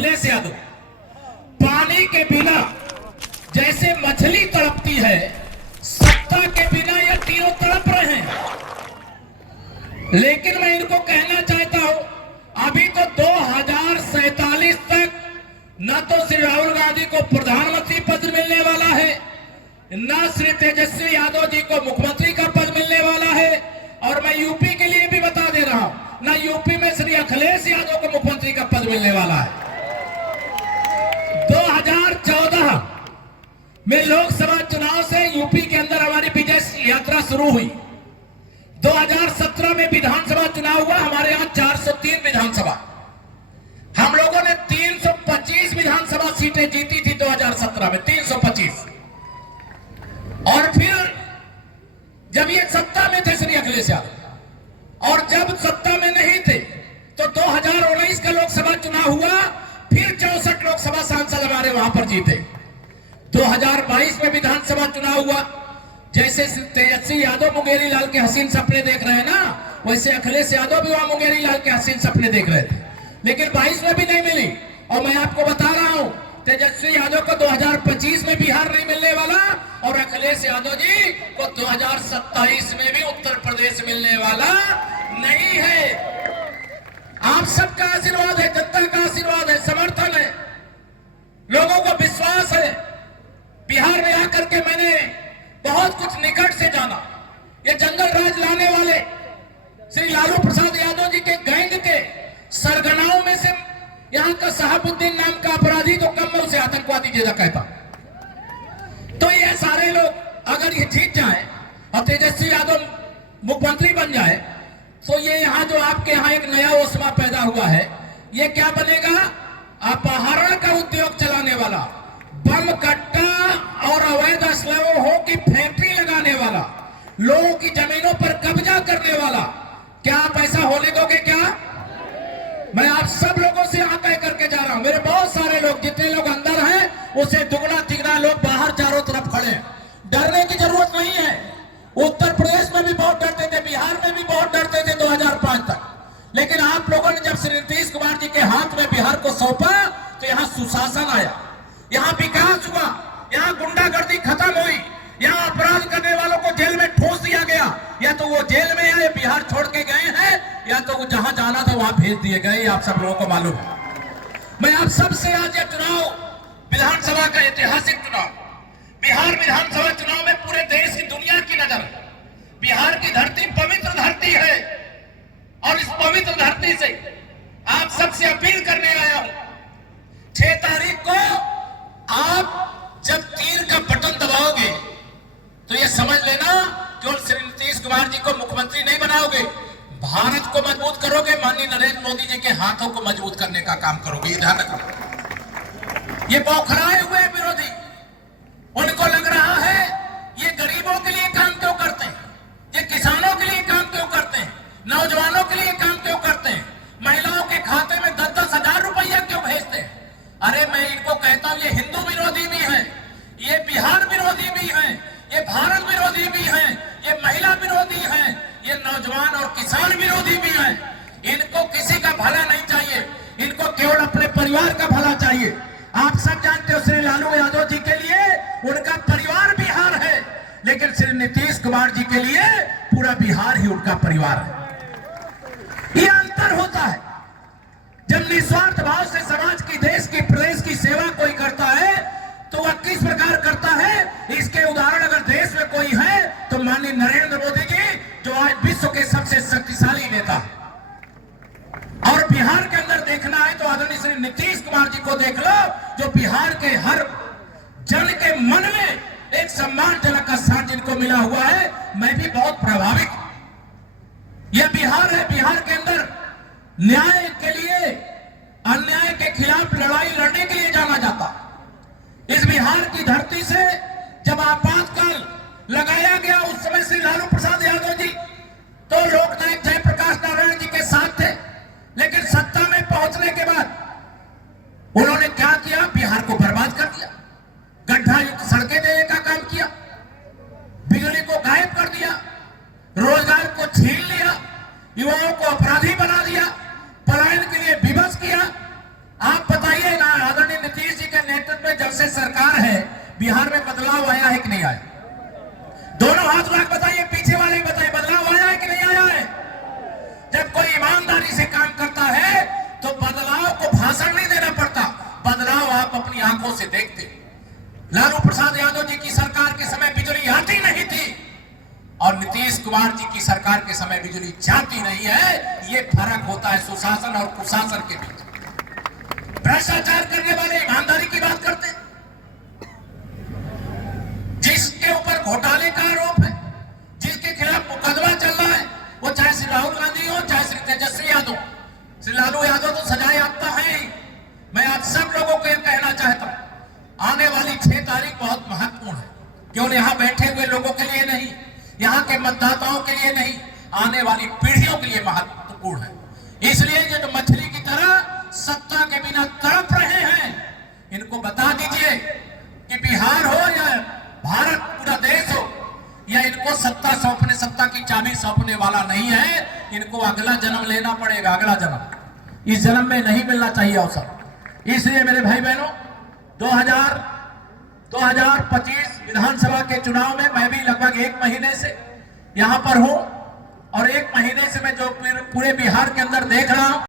अखिलेश यादव पानी के बिना जैसे मछली तड़पती है, सत्ता के बिना ये तीनों तड़प रहे हैं। लेकिन मैं इनको कहना चाहता हूं, अभी तो 2047 तक न तो श्री राहुल गांधी को प्रधानमंत्री पद मिलने वाला है, न श्री तेजस्वी यादव जी को मुख्यमंत्री का पद मिलने वाला है। और मैं यूपी के लिए भी बता दे रहा हूं, न यूपी में श्री अखिलेश यादव को मुख्यमंत्री का पद मिलने वाला है। 2014 में लोकसभा चुनाव से यूपी के अंदर हमारी विजय यात्रा शुरू हुई। 2017 में विधानसभा चुनाव हुआ, हमारे यहां 403 विधानसभा, हम लोगों ने 325 विधानसभा सीटें जीती थी 2017 में, 325। और फिर जब ये सत्ता में थे श्री अखिलेश यादव, और जब सत्ता में नहीं थे तो 2019 का लोकसभा चुनाव हुआ, फिर 64 लोकसभा सांसद हमारे वहां पर जीते। 2022 में विधानसभा चुनाव हुआ, जैसे तेजस्वी यादव मुंगेरी लाल के हसीन सपने देख रहे हैं ना, वैसे अखिलेश यादव भी वहां मुंगेरी लाल के हसीन सपने देख रहे थे, लेकिन 22 में भी नहीं मिली। और मैं आपको बता रहा हूं, तेजस्वी यादव को 2025 में बिहार नहीं मिलने वाला, और अखिलेश यादव जी को 2027 में भी उत्तर प्रदेश मिलने वाला नहीं है। आप सबका आशीर्वाद है, जनता का आशीर्वाद है, समर्थन है, लोगों को विश्वास है। बिहार में आकर के मैंने बहुत कुछ निकट से जाना। ये जंगल राज लाने वाले श्री लालू प्रसाद यादव जी के गैंग के सरगनाओं में से यहां का शहाबुद्दीन नाम का अपराधी, तो कम में उसे आतंकवादी ज्यादा कहता। तो ये सारे लोग अगर ये जीत जाए और तेजस्वी यादव मुख्यमंत्री बन जाए, तो ये यहाँ जो आपके यहाँ एक नया ओस्मा पैदा हुआ है, ये क्या बनेगा? अपहरण का उद्योग चलाने वाला, बम कट्टा और अवैध असलहों की फैक्ट्री लगाने वाला, लोगों की जमीनों पर कब्जा करने वाला। क्या आप ऐसा होने दोगे क्या? मैं आप सब लोगों से यहाँ कह करके जा रहा हूं, मेरे बहुत सारे लोग, जितने लोग अंदर हैं उसे दुगना तिगना लोग बाहर चारों तरफ खड़े हैं। डरने की जरूरत नहीं है। उत्तर प्रदेश में भी बहुत डरते थे, बिहार में भी बहुत डरते थे 2005 तक, लेकिन आप लोगों ने जब श्री नीतीश कुमार जी के हाथ में बिहार को सौंपा तो यहाँ सुशासन आया, यहाँ विकास हुआ, यहाँ गुंडागर्दी खत्म हुई, यहाँ अपराध करने वालों को जेल में ठूस दिया गया। या तो वो जेल में या बिहार छोड़ के गए हैं, या तो वो जहां जाना था वहां भेज दिए गए। आप सब लोगों को मालूम है। मैं आप सबसे आज ये चुनाव, विधानसभा का ऐतिहासिक चुनाव, बिहार विधानसभा चुनाव में पूरे देश की, दुनिया की नजर है। बिहार की धरती पवित्र धरती है, और इस पवित्र धरती से आप सबसे अपील करने आया हूं, 6 तारीख को आप जब तीर का बटन दबाओगे तो ये समझ लेना, केवल श्री नीतीश कुमार जी को मुख्यमंत्री नहीं बनाओगे, भारत को मजबूत करोगे, माननीय नरेंद्र मोदी जी के हाथों को मजबूत करने का काम करोगे। ये ध्यान रखो। ये बौखलाए हुए विरोधी, उनको लग रहा है ये गरीबों के लिए काम क्यों करते हैं, ये किसानों के लिए काम क्यों करते हैं, नौजवानों के लिए काम क्यों करते हैं, महिलाओं के खाते में 10-10 हजार रुपया क्यों भेजते हैं। अरे मैं इनको कहता हूं, ये हिंदू विरोधी भी है, ये बिहार विरोधी भी है, ये भारत विरोधी भी है, ये महिला विरोधी है, ये नौजवान और किसान विरोधी भी है। इनको किसी का भला नहीं चाहिए, इनको केवल अपने परिवार का भला चाहिए। आप सब जानते हो, श्री लालू यादव जी के लिए उनका परिवार बिहार है, लेकिन श्री नीतीश कुमार जी के लिए पूरा बिहार ही उनका परिवार है। यह अंतर होता है। जब निस्वार्थ भाव से समाज की, देश की, प्रदेश की सेवा कोई करता है तो वह किस प्रकार करता है, इसके उदाहरण अगर देश में कोई है तो माननीय नरेंद्र मोदी जी, जो आज विश्व के सबसे शक्तिशाली नेता है। और बिहार के अंदर देखना है तो आदरणीय श्री नीतीश कुमार जी को देख लो, जो बिहार के हर जन के मन में एक सम्मानजनक स्थान जिनको मिला हुआ है। मैं भी बहुत प्रभावित हूं। यह बिहार है, बिहार के अंदर न्याय के लिए, अन्याय के खिलाफ लड़ाई लड़ने के लिए जाना जाता। इस बिहार की धरती से जब आपातकाल लगाया गया, उस समय श्री लालू प्रसाद यादव जी तो लोकनायक जयप्रकाश नारायण जी के साथ थे, लेकिन सत्ता में पहुंचने के बाद उन्होंने क्या किया? बिहार को बर्बाद कर दिया, गड्ढा युक्त सड़कें देने का काम किया, बिजली को गायब कर दिया, रोजगार को छीन लिया, युवाओं को अपराधी बना दिया, पलायन के लिए विवश किया। आप बताइए प्रसाद यादव जी की सरकार के समय बिजली आती नहीं थी और नीतीश कुमार जी की सरकार के समय बिजली जाती नहीं है। ये फर्क होता है सुशासन और कुशासन के बीच। भ्रष्टाचार करने वाले ईमानदारी की बात करते हैं, जिसके ऊपर घोटाले का आरोप है, जिसके खिलाफ मुकदमा चल रहा है, वो चाहे श्री राहुल गांधी हो चाहे श्री तेजस्वी यादव, श्री लालू यादव तो सजाए याफ्ता है। मैं आप सब लोगों को यह कहना चाहता हूं, आने वाली 6 तारीख बहुत महत्वपूर्ण है। केवल यहाँ बैठे हुए लोगों के लिए नहीं, यहाँ के मतदाताओं के लिए नहीं, आने वाली पीढ़ियों के लिए महत्वपूर्ण है। इसलिए ये जो मछली की तरह सत्ता के बिना तड़प रहे हैं, इनको बता दीजिए कि बिहार हो या भारत पूरा देश हो, या इनको सत्ता की चाबी सौंपने वाला नहीं है। इनको अगला जन्म लेना पड़ेगा, अगला जन्म। इस जन्म में नहीं मिलना चाहिए अवसर। इसलिए मेरे भाई बहनों, 2025 विधानसभा के चुनाव में मैं भी लगभग 1 महीने से यहां पर हूं और 1 महीने से मैं जो पूरे बिहार के अंदर देख रहा हूं,